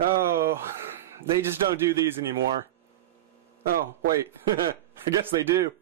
Oh, they just don't do these anymore. Oh, wait. I guess they do.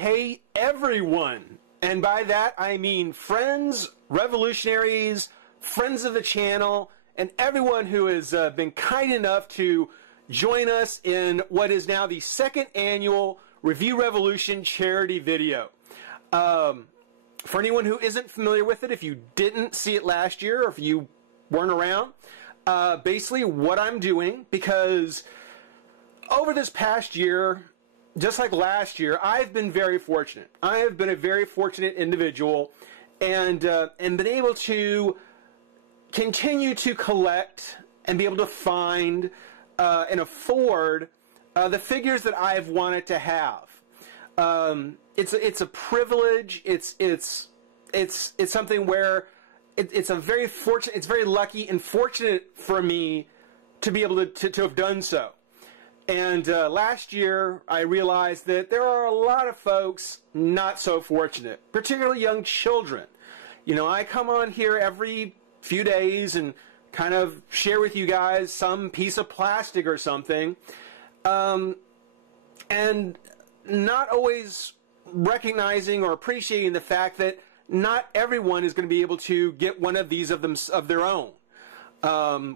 Hey, everyone! And by that, I mean friends, revolutionaries, friends of the channel, and everyone who has been kind enough to join us in what is now the second annual Review Revolution charity video. For anyone who isn't familiar with it, if you didn't see it last year, or if you weren't around, basically what I'm doing, because over this past year, just like last year, I've been very fortunate. I have been a very fortunate individual and been able to continue to collect and be able to find and afford the figures that I've wanted to have. It's a privilege. It's something where it's a very fortunate. It's very lucky and fortunate for me to be able to have done so. And last year, I realized that there are a lot of folks not so fortunate, particularly young children. You know, I come on here every few days and kind of share with you guys some piece of plastic or something, and not always recognizing or appreciating the fact that not everyone is going to be able to get one of these of their own,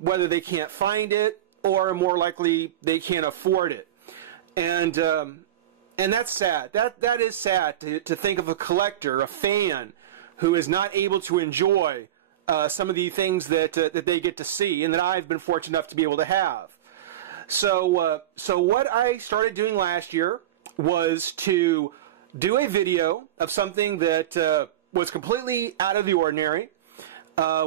whether they can't find it, or more likely they can't afford it, and that's sad. That is sad to think of a collector, a fan, who is not able to enjoy some of the things that they get to see, and that I've been fortunate enough to be able to have. So what I started doing last year was to do a video of something that was completely out of the ordinary.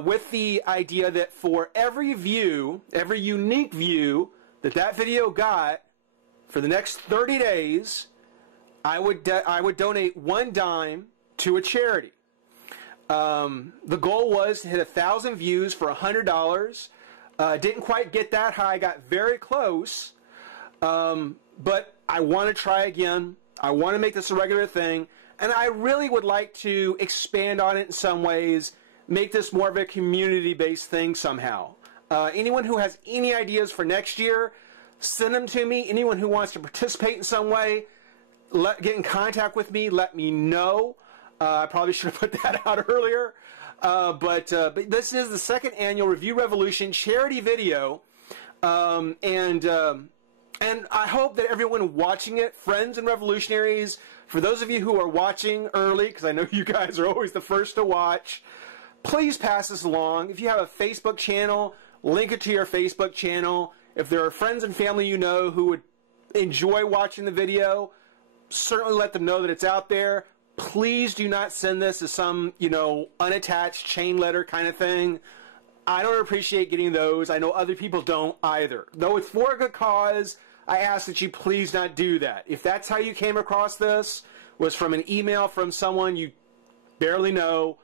With the idea that for every view, every unique view that video got, for the next 30 days, I would donate $1 dime to a charity. The goal was to hit 1,000 views for $100. Didn't quite get that high, got very close, but I want to try again. I want to make this a regular thing, and I really would like to expand on it in some ways, make this more of a community-based thing somehow. Anyone who has any ideas for next year, send them to me. Anyone who wants to participate in some way, get in contact with me, let me know. I probably should have put that out earlier. But this is the second annual Review Revolution charity video. And I hope that everyone watching it, friends and revolutionaries, for those of you who are watching early, because I know you guys are always the first to watch, please pass this along. If you have a Facebook channel, link it to your Facebook channel. If there are friends and family you know who would enjoy watching the video, certainly let them know that it's out there. Please do not send this as some, unattached chain letter kind of thing. I don't appreciate getting those. I know other people don't either. Though it's for a good cause, I ask that you please not do that. If that's how you came across this, was from an email from someone you barely know,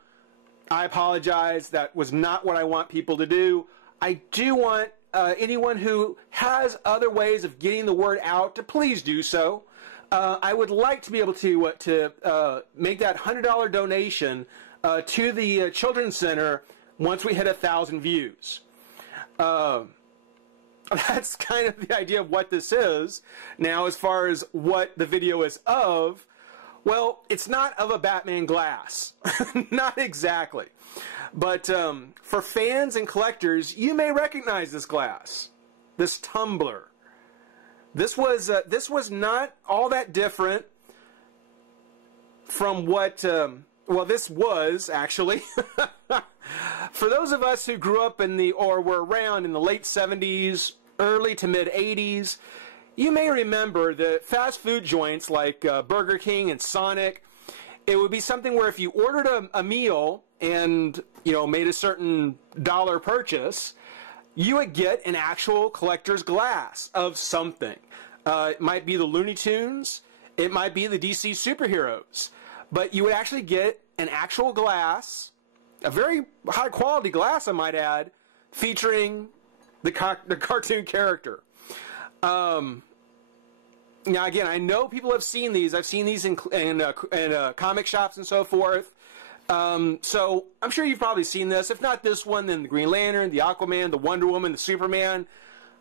I apologize. That was not what I want people to do. I do want anyone who has other ways of getting the word out to please do so. I would like to be able to make that $100 donation to the Children's Center once we hit 1,000 views. That's kind of the idea of what this is. Now, as far as what the video is of, well, it's not of a Batman glass. Not exactly. But for fans and collectors, you may recognize this glass, this tumbler. This was not all that different from what, well, this was actually. For those of us who grew up or were around in the late 70s, early to mid 80s, you may remember the fast food joints like Burger King and Sonic. It would be something where if you ordered a meal and, you know, made a certain dollar purchase, you would get an actual collector's glass of something. It might be the Looney Tunes, it might be the DC superheroes, but you would actually get an actual glass, a very high quality glass, I might add, featuring the cartoon character. Now again, I know people have seen these. I've seen these in comic shops and so forth. So I'm sure you've probably seen this. If not this one, then the Green Lantern, the Aquaman, the Wonder Woman, the Superman.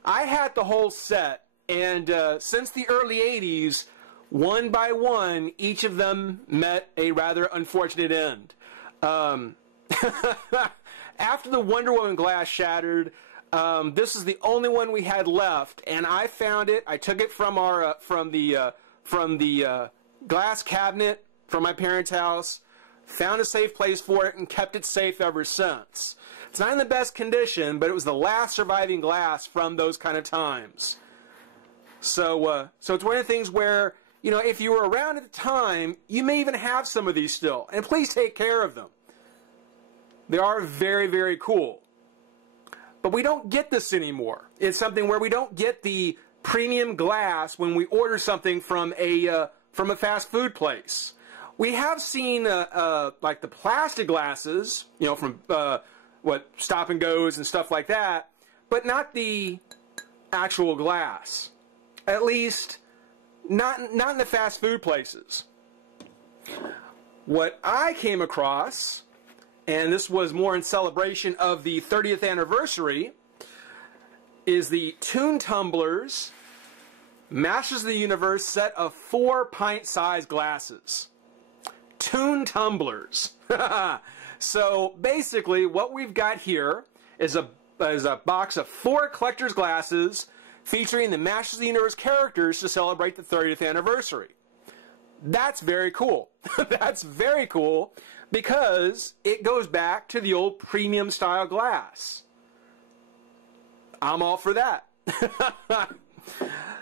I had the whole set, and since the early 80s, one by one, each of them met a rather unfortunate end. After the Wonder Woman glass shattered, this is the only one we had left, and I found it. I took it from our from the glass cabinet from my parents' house, found a safe place for it, and kept it safe ever since. It's not in the best condition, but it was the last surviving glass from those kind of times. So it's one of the things where, you know, if you were around at the time, you may even have some of these still, and please take care of them. They are very, very cool. But we don't get this anymore. It's something where we don't get the premium glass when we order something from a fast food place. We have seen like the plastic glasses, you know, from Stop and Goes and stuff like that, but not the actual glass. At least not in the fast food places. What I came across, and this was more in celebration of the 30th anniversary, is the Toon Tumblers Masters of the Universe set of 4 pint-sized glasses. Toon Tumblers. So basically what we've got here is a box of 4 collector's glasses featuring the Masters of the Universe characters to celebrate the 30th anniversary. That's very cool. That's very cool because it goes back to the old premium style glass. I'm all for that.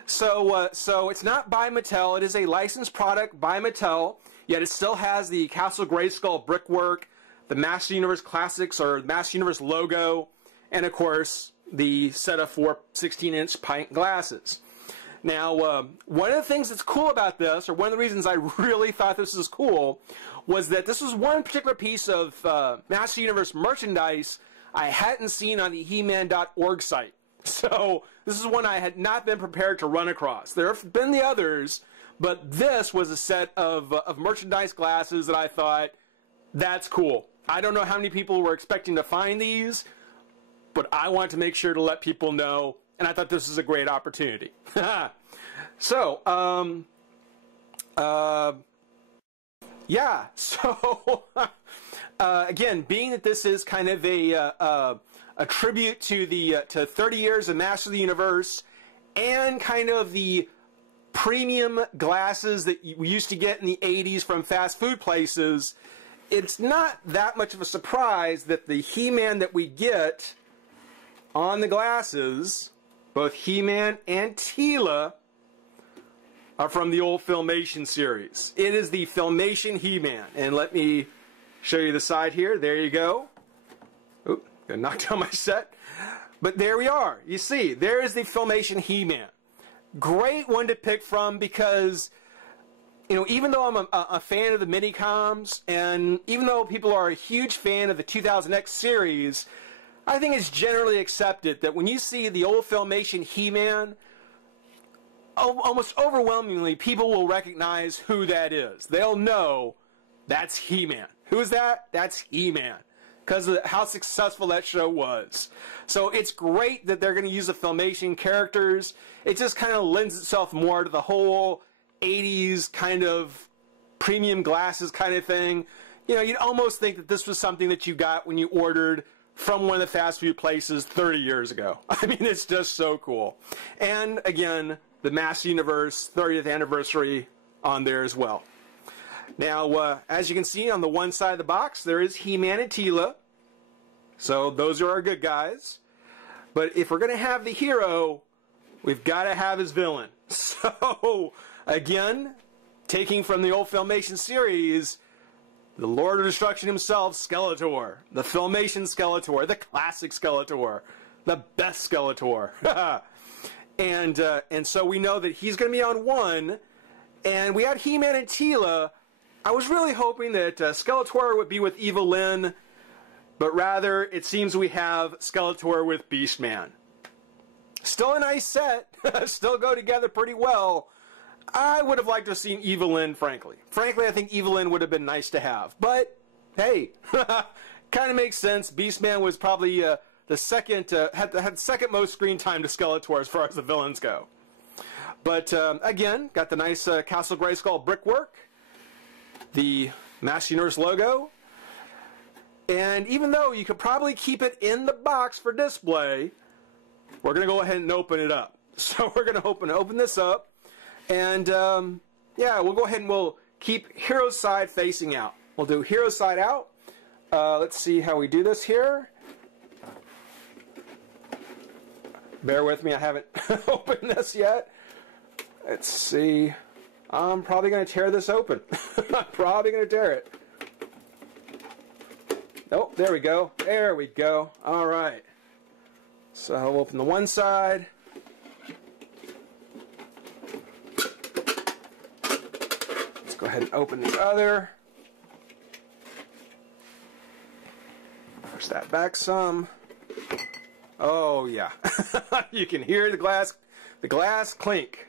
So it's not by Mattel. It is a licensed product by Mattel, yet it still has the Castle Grayskull brickwork, the Master Universe Classics or Master Universe logo, and of course the set of 4 16-inch pint glasses. Now, one of the things that's cool about this, or one of the reasons I really thought this was cool, was that this was one particular piece of Master Universe merchandise I hadn't seen on the Heman.org site. So this is one I had not been prepared to run across. There have been the others, but this was a set of merchandise glasses that I thought, that's cool. I don't know how many people were expecting to find these, but I wanted to make sure to let people know, and I thought this was a great opportunity. So, yeah, so, again, being that this is kind of a tribute to 30 years of Master of the Universe, and kind of the premium glasses that we used to get in the 80s from fast food places, it's not that much of a surprise that the He-Man that we get on the glasses, both He-Man and Teela, are from the old Filmation series. It is the Filmation He-Man. And let me show you the side here. There you go. Oop, gonna knock down my set. But there we are. You see, there is the Filmation He-Man. Great one to pick from because, you know, even though I'm a fan of the mini-coms, and even though people are a huge fan of the 2000X series, I think it's generally accepted that when you see the old Filmation He-Man, almost overwhelmingly, people will recognize who that is. They'll know that's He-Man. Who's that? That's He-Man. Because of how successful that show was. So it's great that they're going to use the Filmation characters. It just kind of lends itself more to the whole 80s kind of premium glasses kind of thing. You know, you'd almost think that this was something that you got when you ordered from one of the fast food places 30 years ago. I mean, it's just so cool. And again, the Master Universe 30th anniversary on there as well. Now, as you can see on the one side of the box, there is He-Man and Teela. So those are our good guys. But if we're going to have the hero, we've got to have his villain. So, again, taking from the old Filmation series, The Lord of Destruction himself, Skeletor. The Filmation Skeletor. The classic Skeletor. The best Skeletor. And so we know that he's going to be on one. And we had He-Man and Teela. I was really hoping that Skeletor would be with Evil Lyn. But rather, it seems we have Skeletor with Beastman. Still a nice set. Still go together pretty well. I would have liked to have seen Evil Lyn, frankly. Frankly, I think Evil Lyn would have been nice to have. But, hey, kind of makes sense. Beastman was probably the second, had second most screen time to Skeletor as far as the villains go. But, again, got the nice Castle Grayskull brickwork. The Master Universe logo. And even though you could probably keep it in the box for display, we're going to go ahead and open it up. So we're going to open this up. And, yeah, we'll go ahead and we'll keep Hero side facing out. We'll do Hero side out. Let's see how we do this here. Bear with me, I haven't opened this yet. Let's see. I'm probably going to tear this open. I'm probably going to tear it. Oh, there we go. There we go. All right. So I'll open the one side. Let's go ahead and open the other. Push that back some. Oh yeah. You can hear the glass clink.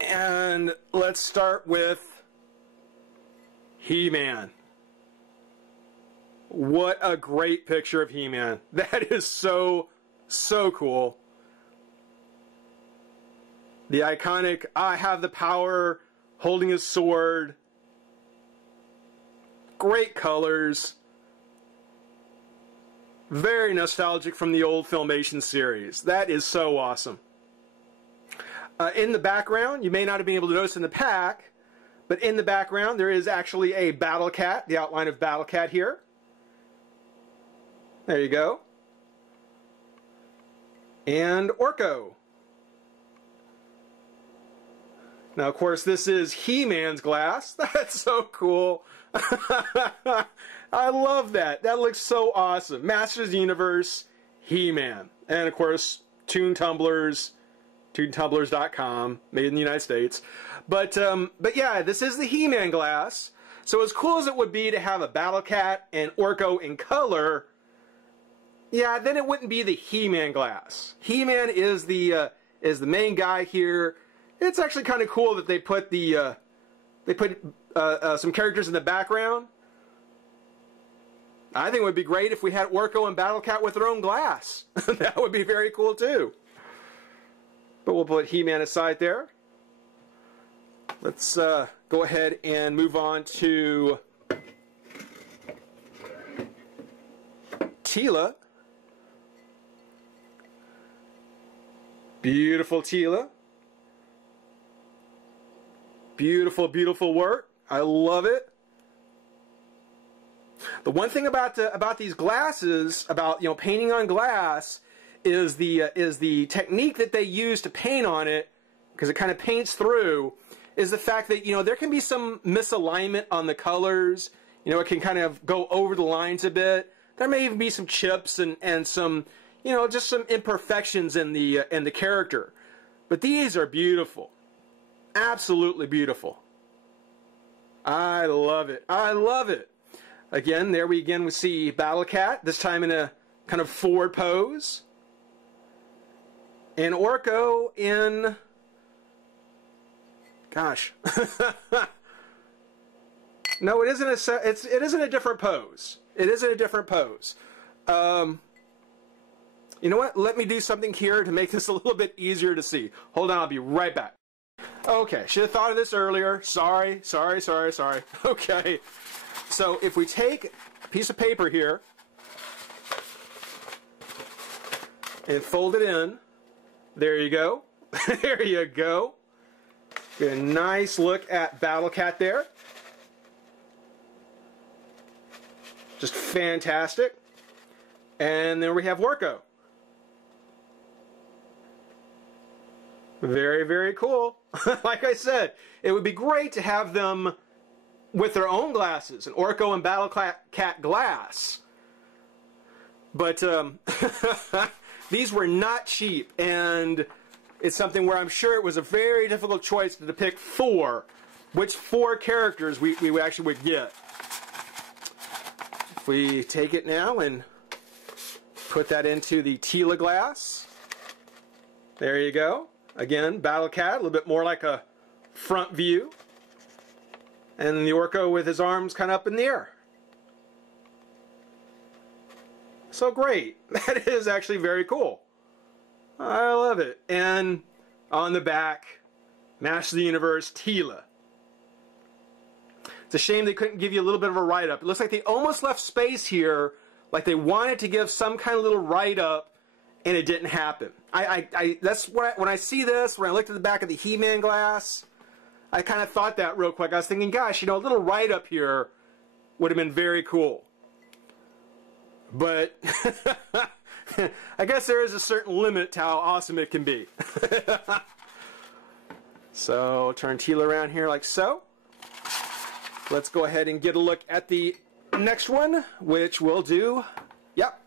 And let's start with He-Man. What a great picture of He-Man. That is so cool. The iconic, I have the power, holding his sword. Great colors. Very nostalgic from the old Filmation series. That is so awesome. In the background, you may not have been able to notice in the pack, but in the background there is actually a Battle Cat, the outline of Battle Cat here. There you go. And Orko. Now, of course, this is He-Man's glass. That's so cool. I love that. That looks so awesome. Masters of the Universe, He-Man. And, of course, Toon Tumblers, toontumblers.com, made in the United States. But yeah, this is the He-Man glass. So as cool as it would be to have a Battle Cat and Orko in color, yeah, then it wouldn't be the He-Man glass. He-Man is the main guy here. It's actually kind of cool that they put some characters in the background. I think it would be great if we had Orko and Battle Cat with their own glass. That would be very cool too. But we'll put He-Man aside there. Let's go ahead and move on to Teela. Beautiful Teela. Beautiful, beautiful work. I love it. The one thing about these glasses, about painting on glass, is the technique that they use to paint on it, because it kind of paints through, is the fact that there can be some misalignment on the colors. It can kind of go over the lines a bit. There may even be some chips and some just some imperfections in the character. But these are beautiful. Absolutely beautiful. I love it. I love it. Again, there we again see Battle Cat, this time in a kind of forward pose. And Orko in, gosh. No, it isn't it isn't a different pose. It isn't a different pose. You know what? Let me do something here to make this a little bit easier to see. Hold on, I'll be right back. Okay, should have thought of this earlier. Sorry. Okay, so if we take a piece of paper here and fold it in, there you go. There you go. Get a nice look at Battle Cat there. Just fantastic. And then we have Orko. Very, very cool. Like I said, it would be great to have them with their own glasses, an Orko and Battle Cat glass. But these were not cheap, and it's something where I'm sure it was a very difficult choice to pick which four characters we actually would get. If we take it now and put that into the Tila glass, there you go. Again, Battle Cat, a little bit more like a front view, and the Orko with his arms kind of up in the air. So great. That is actually very cool. I love it. And on the back, Master of the Universe, Teela. It's a shame they couldn't give you a little bit of a write-up. It looks like they almost left space here, like they wanted to give some kind of little write-up, and it didn't happen. That's when I see this, when I looked at the back of the Heman glass, I kind of thought that real quick. I was thinking, gosh, you know, a little write-up here would have been very cool. But I guess there is a certain limit to how awesome it can be. So turn Teela around here like so. Let's go ahead and get a look at the next one, which we'll do. Yep.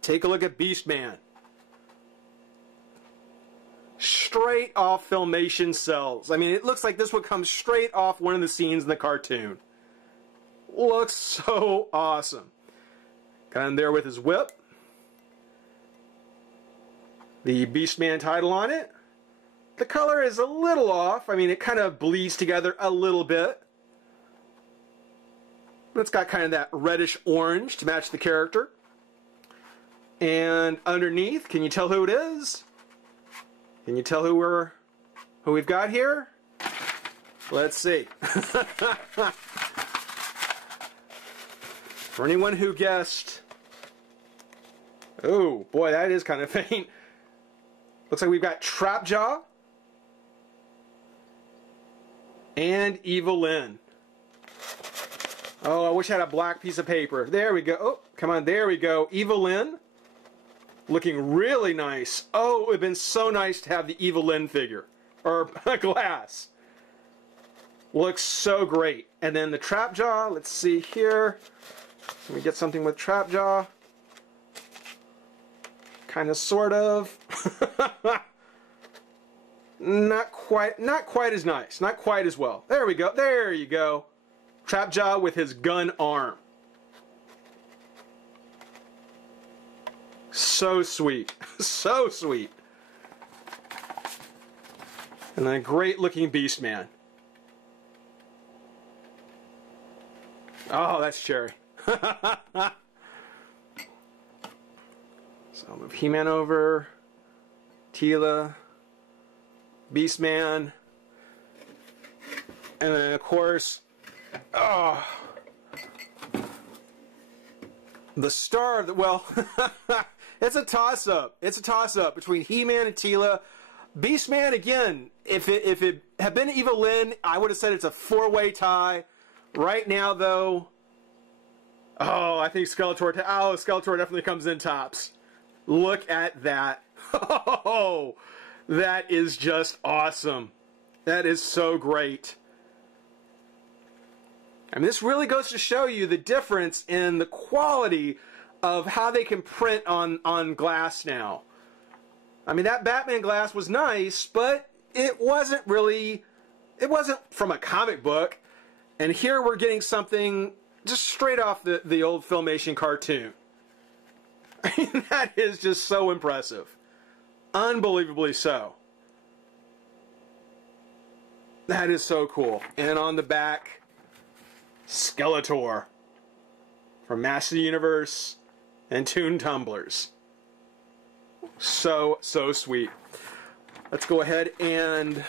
Take a look at Beastman. Straight off Filmation cells. I mean, it looks like this would come straight off one of the scenes in the cartoon. Looks so awesome. Got him there with his whip. The Beastman title on it. The color is a little off. I mean, it kind of bleeds together a little bit. But it's got kind of that reddish orange to match the character. And underneath, can you tell who it is? Can you tell who we've got here? Let's see. For anyone who guessed, oh boy, that is kind of faint. Looks like we've got Trapjaw and Evil Lyn. Oh, I wish I had a black piece of paper. There we go. Oh, come on, there we go. Evil Lyn, looking really nice. Oh, it would have been so nice to have the Evil Lyn figure, or glass. Looks so great. And then the Trapjaw, let's see here. Can we get something with Trapjaw? Kind of, sort of. Not quite as nice. Not quite as well. There we go. There you go. Trapjaw with his gun arm. So sweet. So sweet. And then a great looking Beastman. Oh, that's cherry. So I'll move Heman over, Teela, Beastman, and then of course, oh, the star of the, well, it's a toss-up. It's a toss-up between Heman and Teela. Beastman, again, if it had been Evil Lyn, I would have said it's a four-way tie. Right now, though, oh, I think Skeletor, Skeletor definitely comes in tops. Look at that. Oh, that is just awesome. That is so great. I mean, this really goes to show you the difference in the quality of how they can print on glass now. I mean, that Batman glass was nice, but it wasn't from a comic book. And here we're getting something just straight off the old Filmation cartoon. I mean, that is just so impressive. Unbelievably so. That is so cool. And on the back, Skeletor from Master of the Universe and Toon Tumblers. So sweet. Let's go ahead and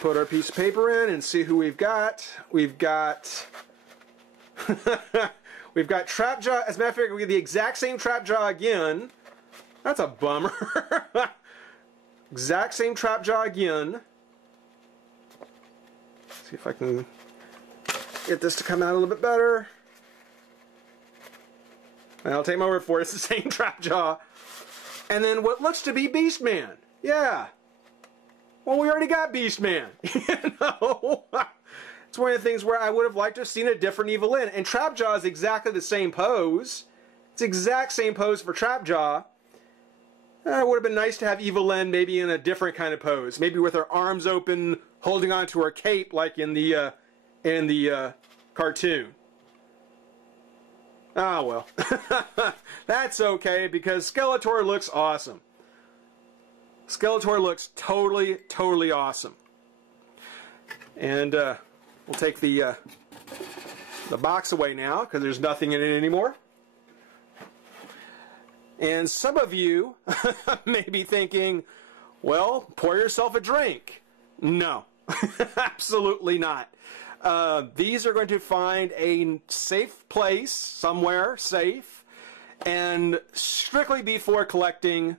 put our piece of paper in and see who we've got. We've got we've got Trapjaw. As a matter of fact, we get the exact same Trapjaw again. That's a bummer. Exact same Trapjaw again. See if I can get this to come out a little bit better. And I'll take my word for it. It's the same Trapjaw. And then what looks to be Beastman. Yeah. Well, we already got Beastman. You know? It's one of the things where I would have liked to have seen a different Evelyn. And Trapjaw is exactly the same pose. It's the exact same pose for Trapjaw. It would have been nice to have Evelyn maybe in a different kind of pose. Maybe with her arms open, holding onto her cape like in the cartoon. Ah, well. That's okay, because Skeletor looks awesome. Skeletor looks totally, totally awesome. And we'll take the box away now, because there's nothing in it anymore. And some of you may be thinking, well, pour yourself a drink. No, absolutely not. These are going to find a safe place, somewhere safe, and strictly be for collecting.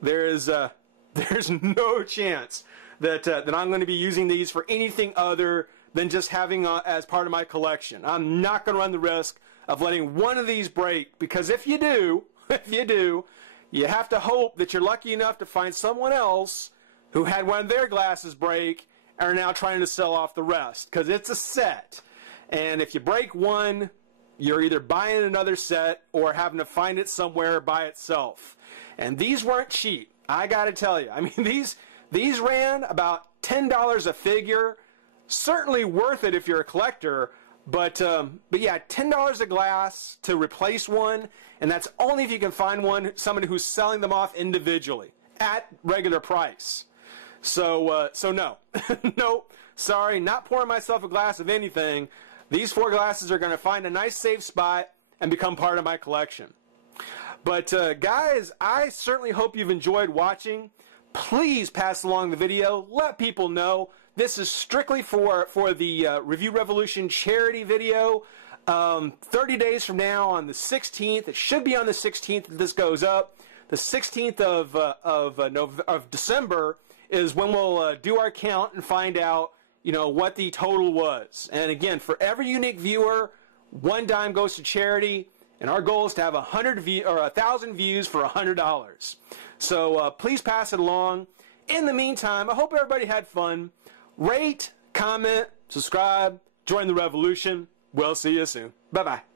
There's no chance that I'm going to be using these for anything other than just having as part of my collection. I'm not going to run the risk of letting one of these break, because if you do, you have to hope that you're lucky enough to find someone else who had one of their glasses break and are now trying to sell off the rest, because it's a set. And if you break one, you're either buying another set or having to find it somewhere by itself. And these weren't cheap, I gotta tell you. I mean, these ran about $10 a figure. Certainly worth it if you're a collector, but yeah, $10 a glass to replace one, and that's only if you can find somebody who's selling them off individually at regular price. So no, nope, sorry, not pouring myself a glass of anything. These 4 glasses are going to find a nice safe spot and become part of my collection. But guys, I certainly hope you've enjoyed watching. Please pass along the video. Let people know. This is strictly for the Review Revolution charity video. 30 days from now on the 16th, it should be on the 16th that this goes up. The 16th of December is when we'll do our count and find out, you know, what the total was. And again, for every unique viewer, 1 dime goes to charity. And our goal is to have 1,000 views for $100. So please pass it along. In the meantime, I hope everybody had fun. Rate, comment, subscribe, join the revolution. We'll see you soon. Bye-bye.